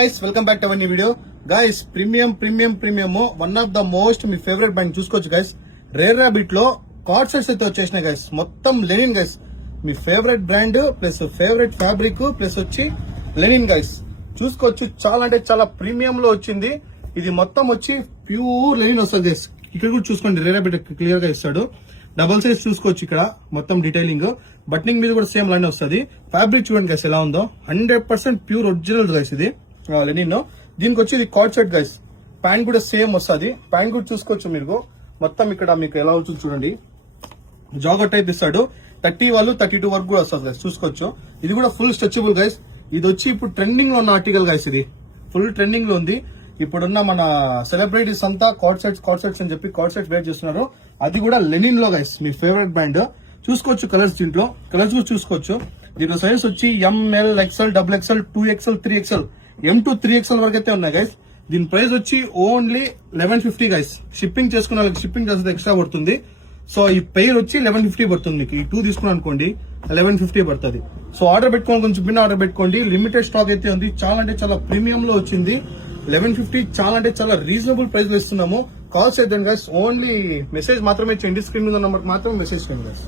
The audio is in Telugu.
Guys welcome back to our new video. Guys premium one of the most మీ ఫేవరెట్ బ్రాండ్ చూసుకోవచ్చు గైస్. రేర్ రాబిట్ లో కార్డ్ సెట్స్ అయితే వచ్చేసినాయి గైస్. మొత్తం లెనిన్ గైస్, మీ favourite brand plus favourite fabric plus వచ్చి లెనిన్ గైస్ చూసుకోవచ్చు. చాలా అంటే చాలా ప్రీమియం లో వచ్చింది. ఇది మొత్తం వచ్చి ప్యూర్ లెనిన్ వస్తుంది గైస్. ఇక్కడ కూడా చూసుకోండి, రేర్ రాబిట్ క్లియర్ గా ఇస్తాడు. డబుల్ సైజ్ చూసుకోవచ్చు, ఇక్కడ మొత్తం డీటెయిలింగ్ బట్నింగ్ మీద కూడా సేమ్ లానే వస్తుంది. ఫ్యాబ్రిక్ చూడండి గైస్ ఎలా ఉందో, 100% ప్యూర్ ఒరిజినల్ గైస్. ఇది లెనిన్. దీనికి వచ్చి ఇది కార్డ్ సెట్ గైస్. ప్యాంట్ కూడా సేమ్ వస్తుంది. ప్యాంట్ కూడా చూసుకోవచ్చు మీరు. మొత్తం ఇక్కడ మీకు ఎలా అవుతుంది చూడండి, జాగర్ టైప్ ఇస్తాడు. 30 వాళ్ళు 32 వరకు కూడా వస్తుంది గైస్, చూసుకోవచ్చు. ఇది కూడా ఫుల్ స్ట్రెచబుల్ గైస్. ఇది వచ్చి ఇప్పుడు ట్రెండింగ్ లో ఉన్న ఆర్టికల్ గైస్. ఇది ఫుల్ ట్రెండింగ్ లో ఉంది. ఇప్పుడున్న మన సెలబ్రిటీస్ అంతా కార్డ్ సెట్స్ అని చెప్పి కార్డ్ సెట్స్ వేర్ చేస్తున్నారు. అది కూడా లెనిన్ లో గైస్, మీ ఫేవరెట్ బ్రాండ్. చూసుకోవచ్చు కలర్స్, దీంట్లో కలర్స్ కూడా చూసుకోవచ్చు. దీంట్లో సైజ్ వచ్చి ML, XL, XXL, 2XL, 3XL, M2 3XL వరకు అయితే ఉన్నాయి గైస్. దీని ప్రైస్ వచ్చి ఓన్లీ 1150 గైస్. షిప్పింగ్ చేసుకున్న వాళ్ళకి షిప్పింగ్ చార్జెస్ ఎక్స్ట్రా పడుతుంది. సో ఈ పెయిర్ వచ్చి 1150 పడుతుంది మీకు. ఈ 2 తీసుకున్నా అనుకోండి 1150 పడుతుంది. సో ఆర్డర్ పెట్టుకోండి, కొంచెం బిన్న ఆర్డర్ పెట్టుకోండి. లిమిటెడ్ స్టాక్ అయితే ఉంది. చాలా అంటే చాలా ప్రీమియం లో వచ్చింది. 1150 చాలా అంటే చాలా రీజనబుల్ ప్రైస్ లో ఇస్తున్నాము. కాల్ చేద్దాం గైస్. ఓన్లీ మెసేజ్ మాత్రమే చేయండి, స్క్రీన్ మీద నంబర్ మాత్రమే మెసేజ్ చేయండి గైస్.